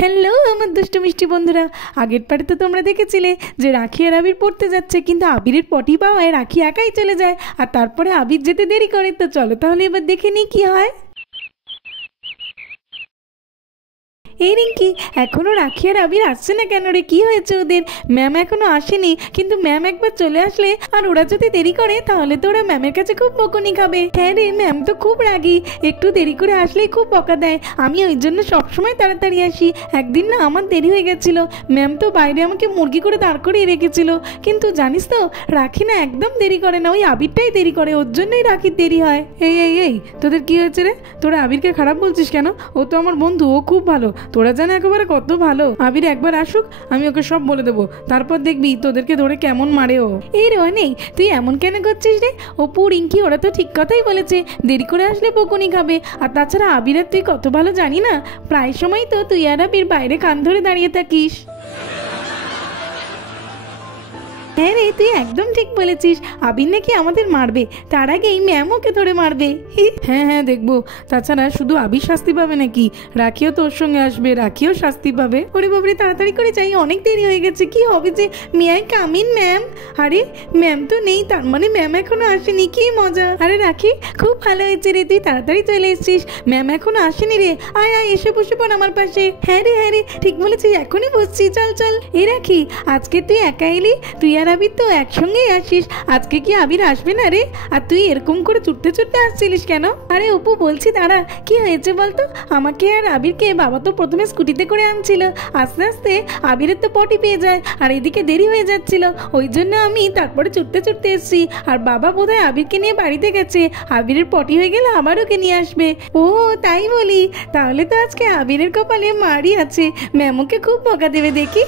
Hello আমার দুষ্টু মিষ্টি বন্ধুরা, আগের পারে তো তোমরা দেখেছিলে যে রাখি আর আবির পড়তে যাচ্ছে, কিন্তু আবিরের পটি পাওয়ায় রাখি একাই চলে যায় আর তারপরে আবির যেতে দেরি করে। তো চলো তাহলে এবার দেখে নিই কি হয়। এই রিঙ্কি, এখনো রাখি আর আবির আসছে না কেন রে? কি হয়েছে ওদের? ম্যাম এখনো আসেনি, কিন্তু ম্যাম একবার চলে আসলে আর ওরা যদি দেরি করে তাহলে তো ওরা ম্যামের কাছে খুব বকুনি খাবে। হ্যাঁ রে, ম্যাম তো খুব রাগী, একটু দেরি করে আসলেই খুব বকা দেয়। আমি ওই জন্য সবসময় তাড়াতাড়ি আসি। একদিন না আমার দেরি হয়ে গেছিল, ম্যাম তো বাইরে আমাকে মুরগি করে দাঁড় করিয়ে রেখেছিল। কিন্তু জানিস তো রাখি না একদম দেরি করে না, ওই আবিরটাই দেরি করে, ওর জন্যই রাখির দেরি হয়। এই এই এই তোদের কি হয়েছে রে? তোরা আবিরকে খারাপ বলছিস কেন? ও তো আমার বন্ধু, ও খুব ভালো। তোরা জানা একেবারে কত ভালো। আবির একবার আসুক, আমি ওকে সব বলে দেবো, তারপর দেখবি তোদেরকে ধরে কেমন মারে ও। এই রোহানেই, তুই এমন কেন করছিস রে? অপু রিঙ্কি ওরা তো ঠিক কথাই বলেছে, দেরি করে আসলে বকুনি খাবে। আর তাছাড়া আবির আর তুই কত ভালো জানি না, প্রায় সময় তো তুই আর আবির বাইরে কান ধরে দাঁড়িয়ে থাকিস। হ্যাঁ রে, তুই একদম ঠিক বলেছিস, আবির নাকি আমাদের মারবে, তার আগেই ম্যাম ওকে ধরে মারবে। হ্যাঁ হ্যাঁ দেখবো। তাছাড়া শুধু আবির শাস্তি পাবে নাকি, রাখিও তোর সঙ্গে আসবে, রাখিও শাস্তি পাবে। ওরে বাবরে, তাড়াতাড়ি করে যাই, অনেক দেরি হয়ে গেছে। কি হবে যে? May I come in ma'am? আরে ম্যাম তো নেই, তার মানে ম্যাম এখনো আসেনি, কি মজা। আরে রাখি, খুব ভালো হয়েছে রে, তুই তাড়াতাড়ি চলে এসেছিস, ম্যাম এখনো আসেনি রে। আয় আয়, এসে বসে পড় আমার পাশে। হ্যাঁ রে ঠিক বলেছিস, এখনই বসছি, চল চল। এই রাখি, আজকে তুই একা এলি? তুই আর আবির তো একসঙ্গেই আসিস, আজকে কি আবির আসবে না রে? আর তুই এরকম করে ছুটতে ছুটতে আসছিলিস কেন? আরে অপু বলছি, দাঁড়া, কি হয়েছে বলতো? আমাকে আর আবিরকে বাবা তো প্রথমে স্কুটিতে করে আনছিল, আস্তে আস্তে আবিরের তো পটি পেয়ে যায় আর এদিকে দেরি হয়ে যাচ্ছিল, ওই জন্য আমি তারপরে ছুটতে ছুটতে এসেছি। আর বাবা বোধহয় আবিরকে নিয়ে বাড়িতে গেছে, আবিরের পটি হয়ে গেলে আবার ওকে নিয়ে আসবে। ও তাই বলি, তাহলে তো আজকে আবিরের কপালে মারই আছে, ম্যামকে খুব বকা দেবে দেখি।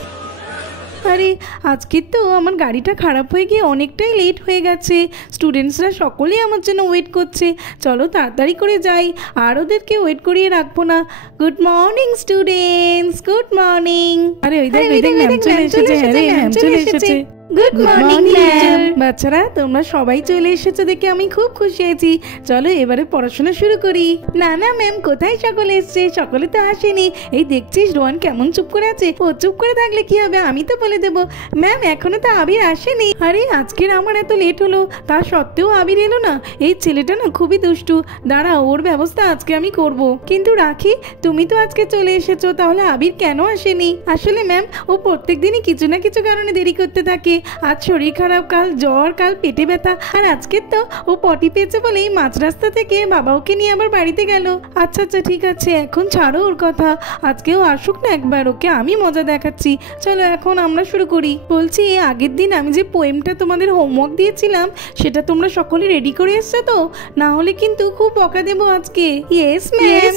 আরে আজকে তো আমার গাড়িটা খারাপ হয়ে গিয়ে অনেকটাই লেট হয়ে গেছে, স্টুডেন্টসরা সকলেই আমার জন্য ওয়েট করছে। চলো তাড়াতাড়ি করে যাই, আর ওদেরকে ওয়েট করিয়ে রাখবো না। Good morning students, good morning. আরে ওই দেখ ম্যাম চলে এসেছে। আরে ম্যাম চলে এসেছে। Good morning ma'am. বাচ্চারা তোমরা সবাই চলে এসেছো দেখে আমি খুব খুশি হয়েছি। চলো এবারে পড়াশোনা শুরু করি। না না ম্যাম, কোথায় সকলে এসছে? সকলে তো আসেনি। এই দেখছিস রোহান কেমন চুপ করে আছে? ও চুপ করে থাকলে কি হবে, আমি তো বলে দেবো। ম্যাম এখনো তো আবির আসেনি। আরে আজকের আমার এত লেট হলো, তা সত্ত্বেও আবির এলো না। এই ছেলেটা না খুবই দুষ্টু, দাঁড়া ওর ব্যবস্থা আজকে আমি করব। কিন্তু রাখি, তুমি তো আজকে চলে এসেছো, তাহলে আবির কেন আসেনি? আসলে ম্যাম ও প্রত্যেক দিনই কিছু না কিছু কারণে দেরি করতে থাকে। আজ শরীর খারাপ, কাল জ্বর, কাল পেটে ব্যথা, আর আজকে তো ও পটি পেয়েছে বলেই মাঝ রাস্তা থেকে বাবা ওকে নিয়ে আবার বাড়িতে গেল। আচ্ছা আচ্ছা ঠিক আছে, এখন ছাড়ো ওর কথা, আজকেও আসুক না একবার, ওকে আমি মজা দেখাচ্ছি। চলো এখন আমরা শুরু করি। বলছি আগের দিন আমি যে পোয়েমটা তোমাদের হোমওয়ার্ক দিয়েছিলাম সেটা তোমরা সকলে রেডি করে এসছো তো? না হলে কিন্তু খুব বকা দেবো আজকে। ইয়েস ম্যাম,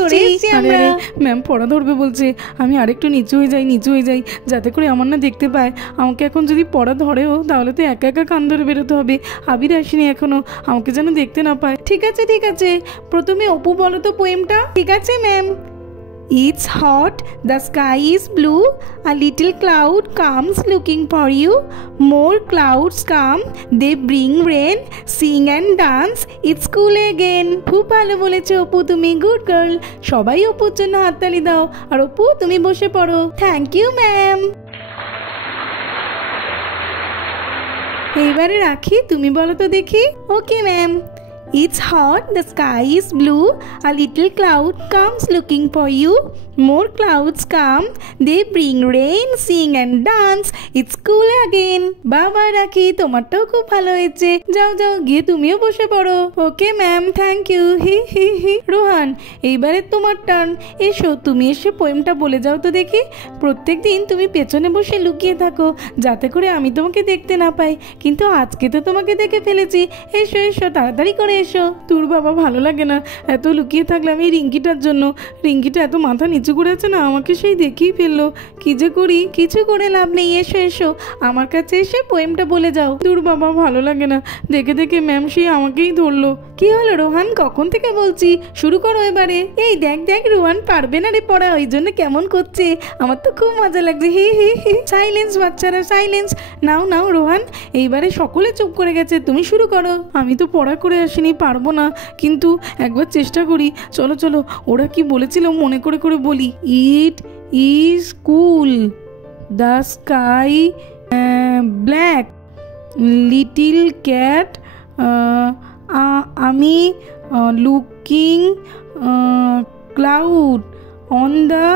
করেছি আমরা। ম্যাম পড়া ধরবে বলছে, আমি আরেকটু নিচু হয়ে যাই যাতে করে আমার না দেখতে পায়। আমাকে এখন যদি পড়া ধরেও তাহলে তো একা একা কান ধরে বেরোতে হবে, আবির আসেনি এখনো, আমাকে যেন দেখতে না পায়। ঠিক আছে, প্রথমে অপু বলো তো পোয়েমটা। ঠিক আছে ma'am. It's hot, the sky is blue, a little cloud comes looking for you, more clouds come, they bring rain, sing and dance, it's cool again. খুব ভালো বলেছো অপু তুমি, গুড গার্ল। সবাই অপুর জন্য হাততালি দাও। আর অপু তুমি বসে পড়ো। Thank you ma'am. এইবারে রাখি, তুমি বলো তো দেখি। Okay ma'am. It's hot, the sky is blue, a little cloud comes looking for you, more clouds come, they bring rain, sing and dance, it's cool again. বাবা রাখি, তোমারটাও খুব ভালো হয়েছে, যাও গিয়ে তুমিও বসে পড়ো। Okay ma'am, thank you. হি। রোহান এইবারে তোমার টার্ন, এসো তুমি এসে পোয়েমটা বলে যাও তো দেখি। প্রত্যেক দিন তুমি পেছনে বসে লুকিয়ে থাকো যাতে করে আমি তোমাকে দেখতে না পাই, কিন্তু আজকে তো তোমাকে দেখে ফেলেছি। এসো তাড়াতাড়ি করে এসো। তোর বাবা ভালো লাগে না এত লুকিয়ে থাকলাম এই রিঙ্কিটার জন্য, রিঙ্কিটা এত মাথা নিচু করে আছে না, আমাকে সেই দেখেই ফেললো। কি যে করি, কিছু করে লাভ নেই। এসো আমার কাছে এসে পোয়েমটা বলে যাও। তোর বাবা ভালো লাগে না, দেখে ম্যাম সেই আমাকেই ধরলো। কি হলো রোহান, কখন থেকে বলছি শুরু করো এবারে। এই দেখ রোহান পারবে না রে পড়া, ওই জন্য কেমন করছে, আমার তো খুব মজা লাগছে। হি। সাইলেন্স বাচ্চারা, সাইলেন্স। নাও রোহান, এইবারে সকলে চুপ করে গেছে, তুমি শুরু করো। আমি তো পড়া করে আসিনি, পারবো না, কিন্তু একবার চেষ্টা করি। চলো ওরা কি বলেছিল মনে করে বলি। It is cool, the sky black, little cat, আমি looking cloud on the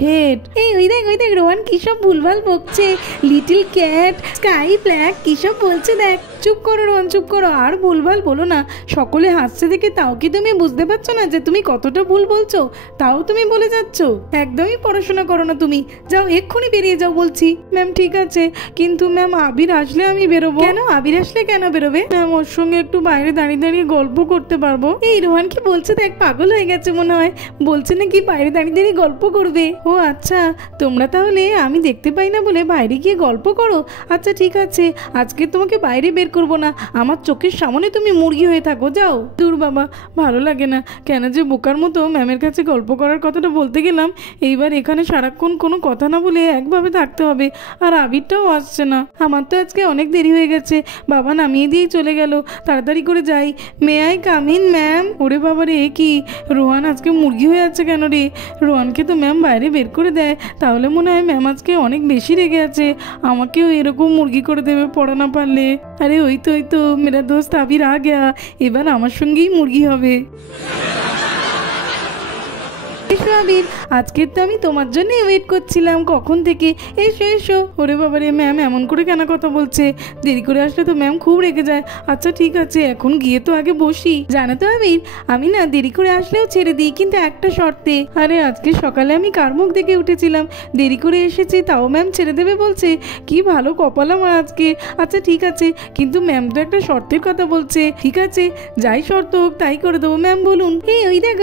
head. এই ওই দেখ রোহান কী সব ভুলভাল বকছে, লিটিল ক্যাট, স্কাই ব্ল্যাক কী সব বলছে দেখ। চুপ করো রোহান, চুপ করো, আর ভুলভাল বলো না। সকলে হাসছে দেখে তাও কি তুমি বুঝতে পারছো না যে তুমি কতটা ভুল বলছো? তাও তুমি বলে যাচ্ছ। একদমই পড়াশোনা করো না তুমি, যাও এক্ষুনি বেরিয়ে যাও বলছি। ম্যাম ঠিক আছে, কিন্তু ম্যাম আবির আসলে আমি বেরোবো। কেন আবির আসলে কেন বেরোবে? ম্যাম ওর সঙ্গে একটু বাইরে দাঁড়িয়ে দাঁড়িয়ে গল্প করতে পারবো। এই রোহান কি বলছে দেখ, পাগল হয়ে গেছে মনে হয়, বলছে নাকি বাইরে দাঁড়িয়ে দাঁড়িয়ে গল্প করবে। ও আচ্ছা, তোমরা তাহলে আমি দেখতে পাই না বলে বাইরে গিয়ে গল্প করো? আচ্ছা ঠিক আছে, আজকে তোমাকে বাইরে বের করবো না, আমার চোখের সামনে তুমি মুরগি হয়ে থাকো, যাও। দূর বাবা, ভালো লাগে না, কেন যে বোকার মতো ম্যামের কাছে গল্প করার কথাটা বলতে গেলাম। এইবার এখানে সারাক্ষণ কোনো কথা না বলে একভাবে থাকতে হবে, আর আবিরটাও আসছে না। আমার তো আজকে অনেক দেরি হয়ে গেছে, বাবা নামিয়ে দিয়েই চলে গেল, তাড়াতাড়ি করে যাই। May I come in ma'am? ওরে বাবা রে, কি রোহান আজকে মুরগি হয়ে যাচ্ছে কেন রে? রোহানকে তো ম্যাম বাইরে বের করে দেয়, তাহলে মনে হয় ম্যাম আজকে অনেক বেশি রেগে আছে, আমাকেও এরকম মুরগি করে দেবে পড়া না পারলে। আরে ওই তো মেরা দোস্ত আবির আ গেয়া, এবার আমার সঙ্গেই মুরগি হবে। এসো আবির, আজকের তো আমি তোমার জন্যই ওয়েট করছিলাম কখন থেকে, এসো এসো। ওরে বাবারে, ম্যাম এমন করে কেন কথা বলছে? দেরি করে আসলে তো ম্যাম খুব রেগে যায়। আচ্ছা ঠিক আছে, এখন গিয়ে তো আগে বসি। জানো তো আবির, আমি না দেরি করে আসলেও ছেড়ে দিই, কিন্তু একটা শর্তে। আরে আজকে সকালে আমি কার মুখ দেখে উঠেছিলাম, দেরি করে এসেছি তাও ম্যাম ছেড়ে দেবে বলছে, কি ভালো কপাল আমার আজকে। আচ্ছা ঠিক আছে, কিন্তু ম্যাম তো একটা শর্তের কথা বলছে। ঠিক আছে, যাই শর্ত হোক তাই করে দেবো। ম্যাম বলুন। এই ওই দেখ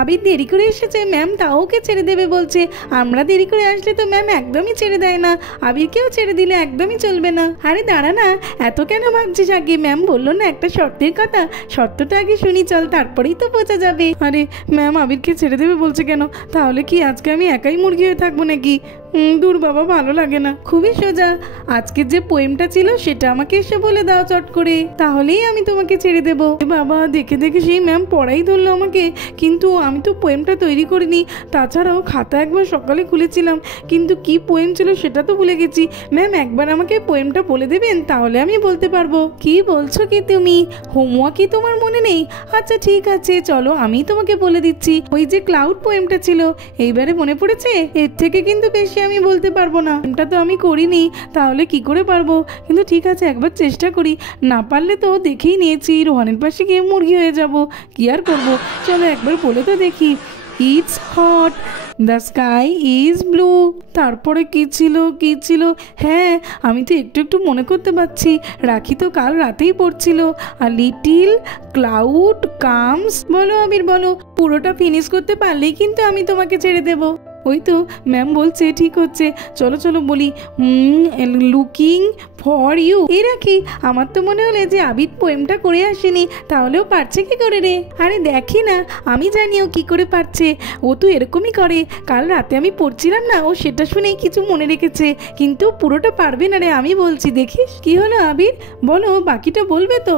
আবির দেরি করে এসেছে, ম্যাম তাও ওকে ছেড়ে দেবে বলছে। আমরা দেরি করে আসলে তো ম্যাম একদমই ছেড়ে দেয় না, আবিরকেও ছেড়ে দিলে একদমই চলবে না। আরে দাঁড়া না, এত কেন ভাবছিস? আগে ম্যাম বললো না একটা শর্তের কথা, শর্তটা আগে শুনি চল, তারপরেই তো বোঝা যাবে। আরে ম্যাম আবিরকে ছেড়ে দেবে বলছে কেন? তাহলে কি আজকে আমি একাই মুরগি হয়ে থাকবো নাকি? দূর বাবা, ভালো লাগে না। খুবই সোজা, আজকের যে পোয়েমটা ছিল সেটা আমাকে এসে বলে দাও চট করে, তাহলেই আমি তোমাকে ছেড়ে দেবো। বাবা, দেখে দেখে সেই ম্যাম পড়াই ধরলো আমাকে, কিন্তু আমি তো পোয়েমটা তৈরি করিনি। তাছাড়াও খাতা একবার সকালে খুলেছিলাম, কিন্তু কি পোয়েম ছিল সেটা তো ভুলে গেছি। ম্যাম একবার আমাকে পোয়েমটা বলে দেবেন, তাহলে আমি বলতে পারবো। কি বলছো কি তুমি? হোমওয়ার্ক কি তোমার মনে নেই? আচ্ছা ঠিক আছে, চলো আমি তোমাকে বলে দিচ্ছি। ওই যে ক্লাউড পোয়েমটা ছিল, এইবারে মনে পড়েছে? এর থেকে কিন্তু বেশি আমি বলতে পারবো না, এটা তো আমি করিনি, তাহলে কি করে পারবো? কিন্তু ঠিক আছে, একবার চেষ্টা করি, না পারলে তো দেখেই নিয়েছি, রোহানের পাশে গিয়ে মুরগি হয়ে যাব, কি আর করবো। চলো একবার বলে তো দেখি। It's hot, the sky is blue. তারপরে কি ছিল? হ্যাঁ, আমি তো একটু মনে করতে পারছি, রাখি তো কাল রাতেই পড়ছিল। আর লিটিল ক্লাউড কামস। বলো আবির বলো, পুরোটা ফিনিশ করতে পারলেই কিন্তু আমি তোমাকে ছেড়ে দেবো। ওই তো ম্যাম বলছে, ঠিক হচ্ছে, চলো বলি। Looking for you. এরা কি? আমার তো মনে হলে যে আবির পোয়েমটা করে আসেনি, তাহলেও পারছে কি করে রে? আরে দেখি না, আমি জানি ও কি করে পারছে, ও তো এরকমই করে। কাল রাতে আমি পড়ছিলাম না, ও সেটা শুনেই কিছু মনে রেখেছে, কিন্তু পুরোটা পারবে না রে, আমি বলছি। দেখিস কি হলো আবির, বলো বাকিটা বলবে তো?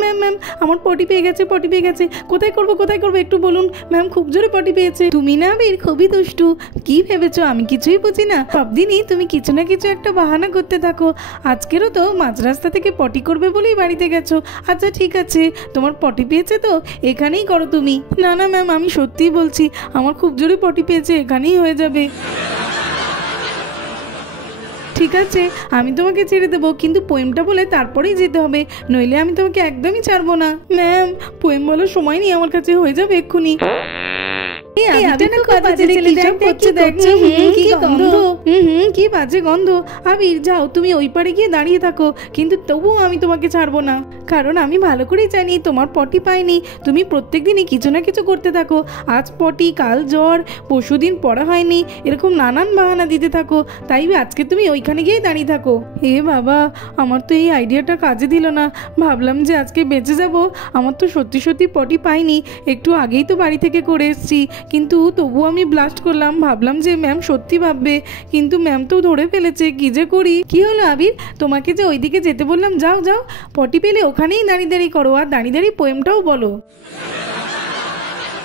ম্যাম আমার পটি পেয়ে গেছে। কোথায় করবো একটু বলুন ম্যাম, খুব জোরে পটি পেয়েছে। তুমি না আবির খুবই দুষ্টু, কি ভেবেছো আমি কিছুই বুঝি না? সব দিনই তুমি কিছু না কিছু একটা বাহানা করতে থাকো, আজকেরও তো মাঝ রাস্তা থেকে পটি করবে বলেই বাড়িতে গেছো। আচ্ছা ঠিক আছে, তোমার পটি পেয়েছে তো এখানেই করো তুমি। না ম্যাম, আমি সত্যিই বলছি, আমার খুব জোরে পটি পেয়েছে, এখানেই হয়ে যাবে। ঠিক আছে, আমি তোমাকে ছেড়ে দেবো, কিন্তু পোয়েমটা বলে তারপরেই যেতে হবে, নইলে আমি তোমাকে একদমই ছাড়বো না। ম্যাম পোয়েম বলার সময় নেই আমার কাছে, হয়ে যাবে এক্ষুনি। কি বাজে গন্ধ। আবির যাও, তুমি ওই পারে গিয়ে দাঁড়িয়ে থাকো, কিন্তু তবুও আমি তোমাকে ছাড়বো না, কারণ আমি ভালো করেই জানি তোমার পটি পাইনি। তুমি প্রত্যেক দিনই কিছু না কিছু করতে থাকো, আজ পটি, কাল জ্বর, পরশুদিন পড়া হয়নি, এরকম নানান বাহানা দিতে থাকো, তাই আজকে তুমি ওইখানে গিয়ে দাঁড়িয়ে থাকো। হে বাবা, আমার তো এই আইডিয়াটা কাজে দিল না। ভাবলাম যে আজকে বেঁচে যাব, আমার তো সত্যি পটি পাইনি, একটু আগেই তো বাড়ি থেকে করে এসেছি, কিন্তু তবুও আমি ব্লাস্ট করলাম, ভাবলাম যে ম্যাম সত্যি ভাববে, কিন্তু ম্যাম তো ধরে ফেলেছে। কি যে করি। কি হলো আবির, তোমাকে যে ওইদিকে যেতে বললাম, যাও পটি পেলে ওখানেই দাঁড়িয়ে করো, আর দাঁড়িয়ে পোয়েমটাও বলো।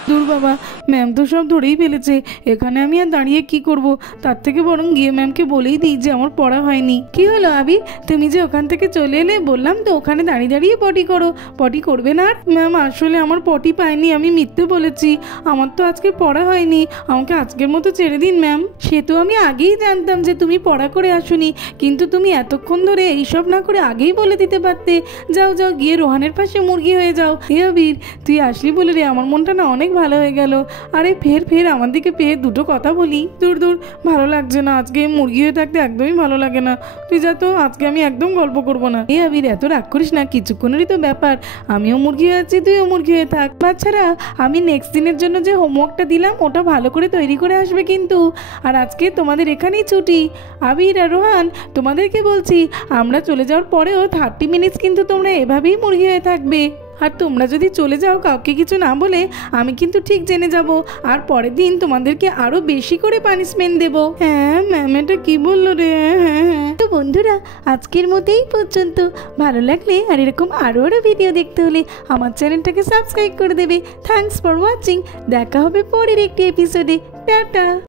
দূর বাবা, ম্যাম তো সব ধরেই ফেলেছে, এখানে আমি আর দাঁড়িয়ে কি করব? তার থেকে বরং গিয়ে ম্যামকে বলেই দিই যে আমার পড়া হয়নি। কি হলো আবির, তুমি যে ওখান থেকে চলে এলে, বললাম তো ওখানে দাঁড়িয়ে দাঁড়িয়ে পটি করো, পটি করবে না? ম্যাম আসলে আমার পটি পাইনি, আমি মিথ্যে বলেছি, আমার তো আজকে পড়া হয়নি, আমাকে আজকের মতো ছেড়ে দিন ম্যাম। সে তো আমি আগেই জানতাম যে তুমি পড়া করে আসুনি, কিন্তু তুমি এতক্ষণ ধরে এইসব না করে আগেই বলে দিতে পারতে। যাও যাও, গিয়ে রোহানের পাশে মুরগি হয়ে যাও। হে আবির, তুই আসলি বলে রে আমার মনটা না অনেক ভালো হয়ে গেল। আরে ফের ফের আমার দিকে পেয়ে দুটো কথা বলি। দূর দূর, ভালো লাগছে না, আজকে মুরগি হয়ে থাকতে একদমই ভালো লাগে না। তুই যা তো, আজকে আমি একদম গল্প করবো না। হে আবির, এত রাগ করিস না, কিছুক্ষণেরই তো ব্যাপার, আমিও মুরগি হয়ে আছি, তুইও মুরগি হয়ে থাক। বাচ্চারা, আমি নেক্সট দিনের জন্য যে হোমওয়ার্কটা দিলাম ওটা ভালো করে তৈরি করে আসবে কিন্তু। আর আজকে তোমাদের এখানেই ছুটি। আবির আর রোহান, তোমাদেরকে বলছি, আমরা চলে যাওয়ার পরেও 30 মিনিটস কিন্তু তোমরা এভাবেই মুরগি হয়ে থাকবে। আর তোমরা যদি চলে যাও কাউকে কিছু না বলে, আমি কিন্তু ঠিক জেনে যাব, আর পরের দিন তোমাদেরকে আরো বেশি করে পানিশমেন্ট দেবো। হ্যাঁ ম্যাম, এটা কি বললো রে? হ্যাঁ। তো বন্ধুরা, আজকের মতো এই পর্যন্ত। ভালো লাগলে আর এরকম আরো ভিডিও দেখতে হলে আমার চ্যানেলটাকে সাবস্ক্রাইব করে দেবে। Thanks for watching. দেখা হবে পরের একটি এপিসোডে। টাটা।